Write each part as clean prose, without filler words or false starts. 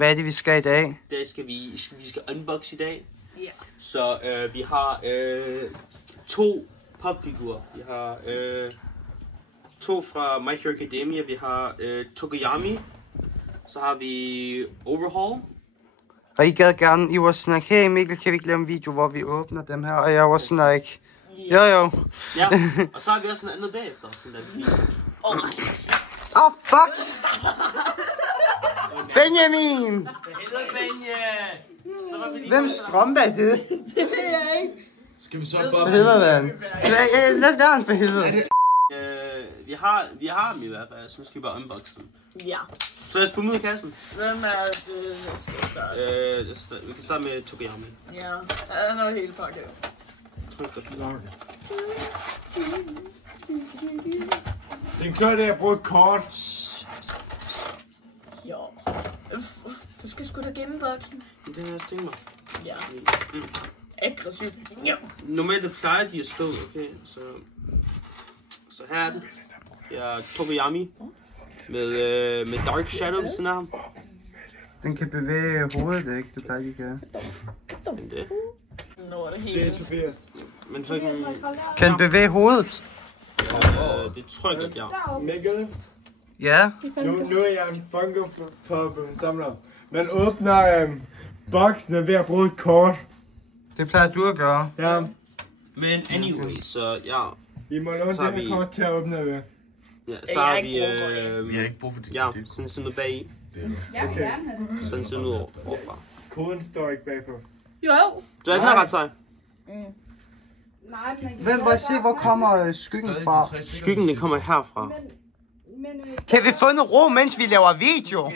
Hvad er det, vi skal i dag? Det skal vi skal unbox i dag. Ja. Så vi har 2 popfigurer. Vi har 2 fra My Hero Academia. Vi har Tokoyami. Så har vi Overhaul. Og I gad gerne, I var sådan, hey Mikkel, kan vi ikke lave en video, hvor vi åbner dem her? Og jeg var sådan, like, jo. Ja, og så har vi også noget andet bagefter. Sådan der video. Oh, fuck! Benjamin! Hvem strømpe er det? Det ved jeg ikke. Skal vi så For helvede, mand. Luk døren for helvede. Vi har dem i hvert fald, så nu skal vi bare unboxe dem. Ja. Så lad os få dem ud af kassen. Hvem er det, der skal starte? Vi kan starte med Tokoyami. Ja, han er helt pakket. Tryk dig. Det er så, at jeg bruger et kort. Ja. Du skal sgu da gemme boksen. Det er det, jeg tænker mig. Ja. Aggressivt. Ja. Normalt plejer de at stå, okay? Så her er den. Det er Tokoyami. Med Dark Shadow ved siden af ham. Den kan bevæge hovedet, ikke? Du plejer ikke at... Men det. Nå er det Det er helt. Tobias. Men så kan Kan den bevæge hovedet? det trykker, ja. Mikkel, Ja. nu er jeg en Funko Pop samler. Man åbner boksen ved at bruge et kort. Det plejer du at gøre. Ja, Men anyway, så ja. I må låne Så har det her vi- kort til at åbne ved. Ja, så Jeg har har vi ikke brug for det. Vi har ikke brug for det. ja, sådan noget bag i. Jeg vil gerne have det. Sådan ser noget overfra. Koden står ikke bagpå. Jo. Så er den her ret sej. Nej, men... Vent, må jeg se, hvor kommer skyggen fra? Skyggen, den kommer herfra. Men Kan vi få noget ro, mens vi laver video?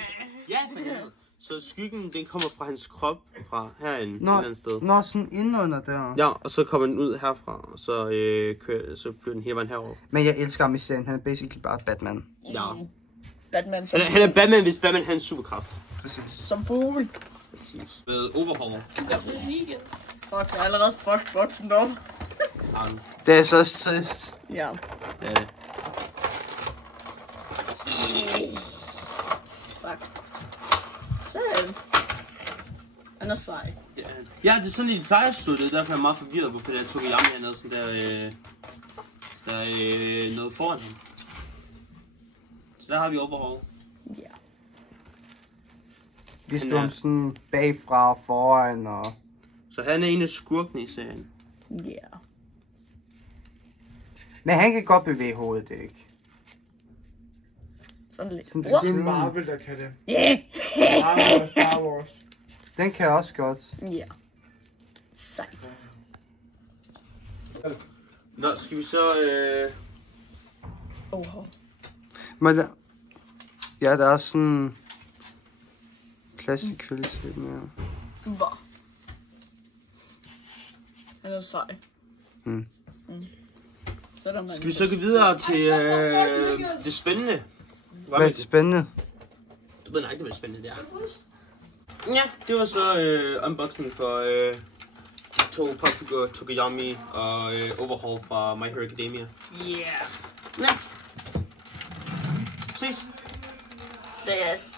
Ja, for helvede. Så skyggen, den kommer fra hans krop, fra herinde, et Nå, eller andet sted. nå, sådan indenunder der. Ja, og så kommer den ud herfra, og så, så flyver den hele vejen herover. Men jeg elsker ham i serien. Han er basically bare Batman. Ja. Batman som, Han er Batman, hvis Batman har en superkraft. Præcis. som fugl. Præcis. Med Overhaul. Fuck, jeg er allerede fucked boksen op. Det er så trist. Ja. Det er det. Fuck. Så han er sej. Ja, det er sådan, de plejer at stå. Det er derfor, jeg er meget forvirret, hvorfor det er Tokoyami hernede, sådan der er noget foran ham. Så der har vi Overhaul. Ja. Vi står ham sådan bagfra og foran og... Så han er en af skurkene i serien. Ja. Men han kan godt bevæge hovedet, ikke? Sådan lidt. Sådan til Det er siden. Marvel, der kan det. Yeah. Star Wars. Den kan også godt. Ja. Sejt. Nå, skal vi så... Men der... Ja, der er sådan... Plastikkvalitet med. Hvor? Han er sej. Mm. Så er der Skal vi så gå videre til det spændende? Hvad er det spændende? Du ved nok ikke, det er spændende, det er. Ja, det var så unboxing for 2 popfigurer, Tokoyami og Overhaul fra My Hero Academia. Yeah. Ja. Ses! Ses.